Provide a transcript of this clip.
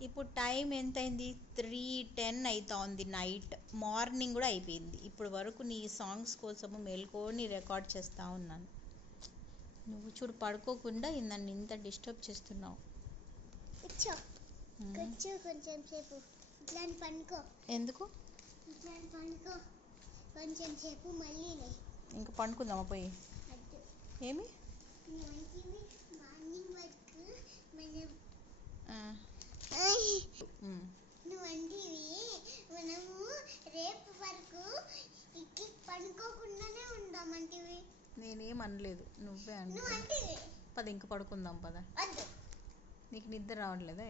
ఇప్పుడు టైం ఎంతైంది? 3:10 అవుతోంది night. Morning కూడా అయిపోయింది. ఇప్పుడు వరకు నీ సాంగ్స్ కోసము మేల్కొని రికార్డ్ చేస్తూ ఉన్నాను. నువ్వు చూడు పడుకోకుండా నన్ను ఇంత డిస్టర్బ్ చేస్తున్నావు. కూర్చో కొంచెం సేపు ఇట్లా పండుకో. ఎందుకు? ఇట్లా పండుకో కొంచెం సేపు, మళ్ళీ ఇంకా పండుకుందామా పోయి? ఏమి మార్నింగ్ వరకు నువ్వంటివి మనము రేపు వరకు ఇట్లా పండుకోకుండానే ఉందామంటివి. నేనేం అనలేదు, నువ్వే అంటే. పద ఇంక పడుకుందాం పద. నీకు నిద్ర రావట్లేదా?